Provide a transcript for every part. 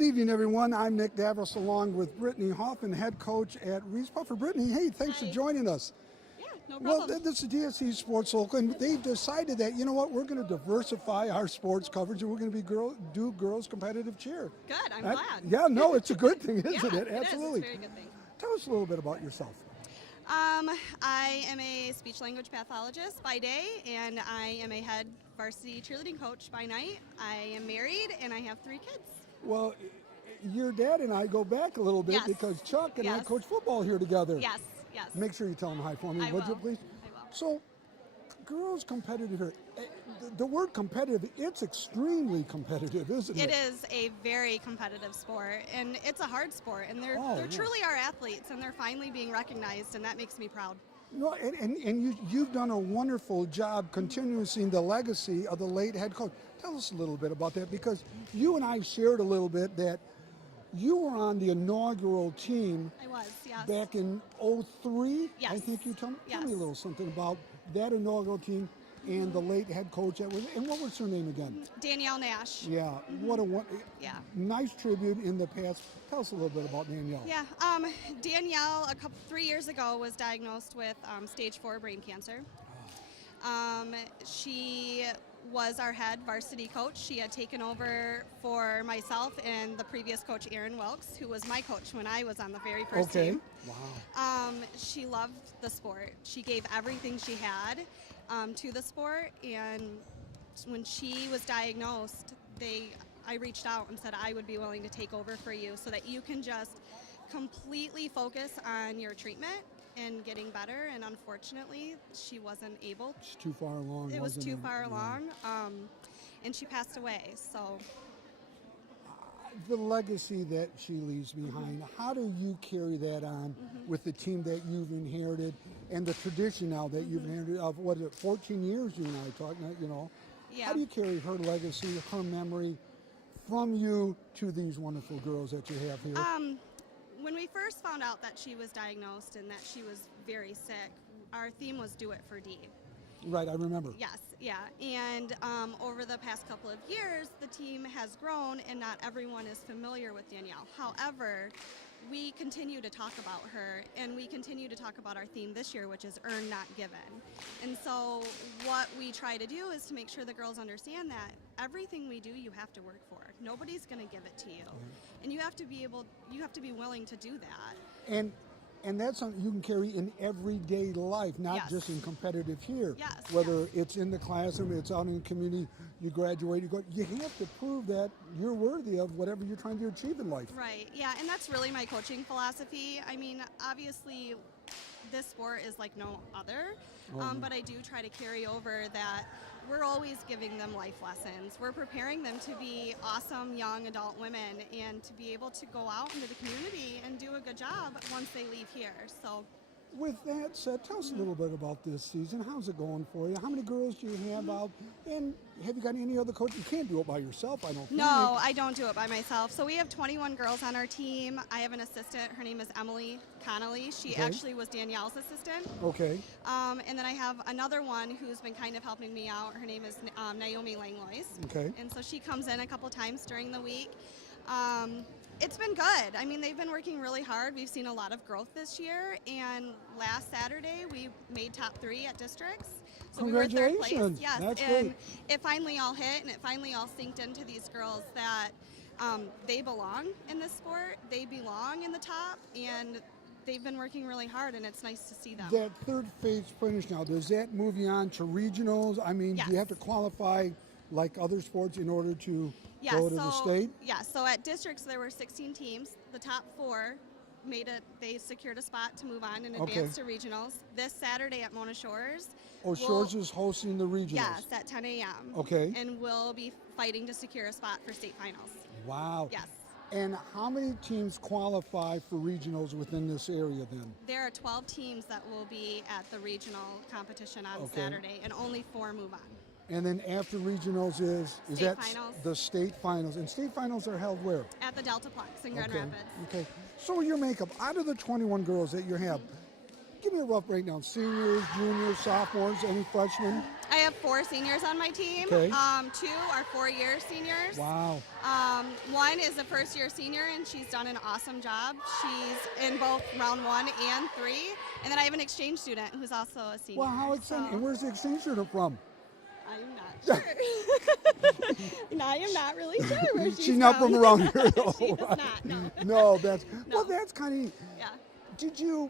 Good evening, everyone. I'm Nick Davros along with Brittany Hoffman, head coach at Reeths-Puffer. Brittany, hey, thanks for joining us. Yeah, no problem. Well, this is DSC Sports Local, and they've decided that, you know what, we're going to diversify our sports coverage, and we're going to do girls competitive cheer. Good, I'm glad. Yeah, no, it's a good thing, isn't Yeah, it? Absolutely. It is. It's a very good thing. Tell us a little bit about yourself. I am a speech language pathologist by day, and I am a head varsity cheerleading coach by night. I am married, and I have 3 kids. Well, your dad and I go back a little bit Yes. because Chuck and I Yes. coach football here together. Yes, yes. Make sure you tell him hi for me, I would you will. please? I will. So, girls competitive, the word competitive, it's extremely competitive, isn't it? It is a very competitive sport, and it's a hard sport, and they're Yeah. truly our athletes, and they're finally being recognized, and that makes me proud. No, and you've done a wonderful job continuing the legacy of the late head coach. Tell us a little bit about that, because you and I shared a little bit that you were on the inaugural team I was, yes. back in '03. Yes. I think you tell me Yes. a little something about that inaugural team and the late head coach that was, and what was her name again? Danielle Nash. Yeah, what a Yeah. nice tribute in the past. Tell us a little bit about Danielle. Yeah, Danielle, 3 years ago, was diagnosed with stage 4 brain cancer. She was our head varsity coach. She had taken over for myself and the previous coach, Aaron Wilkes, who was my coach when I was on the very first team. Wow. She loved the sport. She gave everything she had to the sport, and when she was diagnosed, I reached out and said I would be willing to take over for you so that you can just completely focus on your treatment and getting better. And unfortunately, she wasn't able. It's too far along. It was wasn't too it? far Yeah. along, and she passed away. So The legacy that she leaves behind, how do you carry that on with the team that you've inherited and the tradition now that you've inherited of, what is it, 14 years you and I talking, you know? yeah. How do you carry her legacy, her memory from you to these wonderful girls that you have here? When we first found out that she was diagnosed and that she was very sick, our theme was "Do It for Dee." Right, I remember. Yes, yeah. And over the past couple of years, the team has grown, and not everyone is familiar with Danielle. However, we continue to talk about her, and we continue to talk about our theme this year, which is Earn, Not Given. And so what we try to do is to make sure the girls understand that everything we do, you have to work for. Nobody's going to give it to you. And you have to be willing to do that. And that's something you can carry in everyday life, not Yes. just in competitive here. Yes, Whether it's in the classroom, it's out in the community, you graduate, you have to prove that you're worthy of whatever you're trying to achieve in life. Right, yeah, and that's really my coaching philosophy. I mean, obviously, this sport is like no other, but I do try to carry over that we're always giving them life lessons. We're preparing them to be awesome young adult women and to be able to go out into the community and do a good job once they leave here. So, With that said, tell us a little bit about this season. How's it going for you? How many girls do you have out? And have you got any other coach? You can't do it by yourself, I don't think. no, I don't do it by myself. So we have 21 girls on our team. I have an assistant. Her name is Emily Connolly. She Okay. actually was Danielle's assistant. Okay. And then I have another one who's been kind of helping me out. Her name is Naomi Langlois. Okay. And so she comes in a couple times during the week. It's been good. I mean, they've been working really hard. We've seen a lot of growth this year. And last Saturday, we made top 3 at districts. So we were third place. Congratulations. Yes. That's and great. it finally all hit, and it finally all synced into these girls that they belong in this sport. They belong in the top, and they've been working really hard, and it's nice to see them. That third phase finish now, does that move you on to regionals? I mean, do you have to qualify like other sports in order to go to the state? Yeah, so at districts there were 16 teams. The top 4 they secured a spot to move on and advance to regionals. This Saturday at Mona Shores. Shores is hosting the regionals. Yes, at 10 a.m. Okay. And we'll be fighting to secure a spot for state finals. Wow. Yes. And how many teams qualify for regionals within this area then? There are 12 teams that will be at the regional competition on Saturday, and only 4 move on. And then after regionals is State that finals. the state finals? And state finals are held where? At the Deltaplex in Grand Rapids. Okay. So your makeup, out of the 21 girls that you have, give me a rough breakdown. Seniors, juniors, sophomores, any freshmen? I have 4 seniors on my team. Okay. 2 are 4-year seniors. Wow. 1 is a first-year senior, and she's done an awesome job. She's in both round 1 and 3. And then I have an exchange student who's also a senior. Well, how exciting. So And where's the exchange student from? I'm not sure. And I am not really sure where she's not from around here, though. She does not, no. No, that's, No. well, that's kind of neat. Yeah.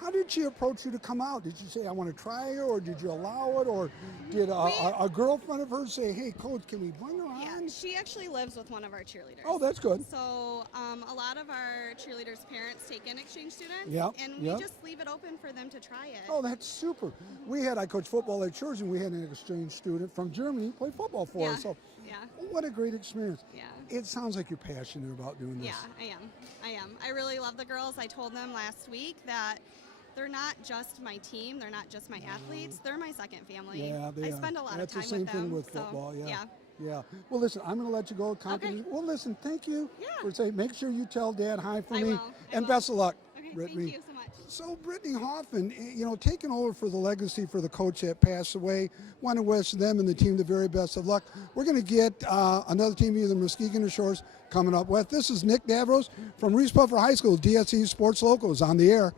How did she approach you to come out? Did you say, I want to try her, or did you allow it, or did a girlfriend of hers say, hey, coach, can we bring her on? Yeah, she actually lives with one of our cheerleaders. Oh, that's good. So a lot of our cheerleaders' parents take in exchange students, Yep, and we yep. just leave it open for them to try it. Oh, that's super. I coached football at church, and we had an exchange student from Germany play football for us. So Yeah. what a great experience. Yeah. It sounds like you're passionate about doing this. Yeah, I am. I really love the girls. I told them last week that they're not just my team. They're not just my athletes. They're my second family. Yeah, I spend a lot That's of the time same with them. thing with so, football, yeah. Yeah. Well, listen, I'm going to let you go. Okay. Well, listen, thank you Yeah. for saying, make sure you tell Dad hi for I me. will. I And will. best of luck, Okay, Brittany. thank you so much. So Brittany Hoffman, taking over for the legacy for the coach that passed away. Want to wish them and the team the very best of luck. We're going to get another team, either Muskegon or Shores, coming up with. This is Nick Davros from Reeths-Puffer High School. DSE Sports Locals on the air.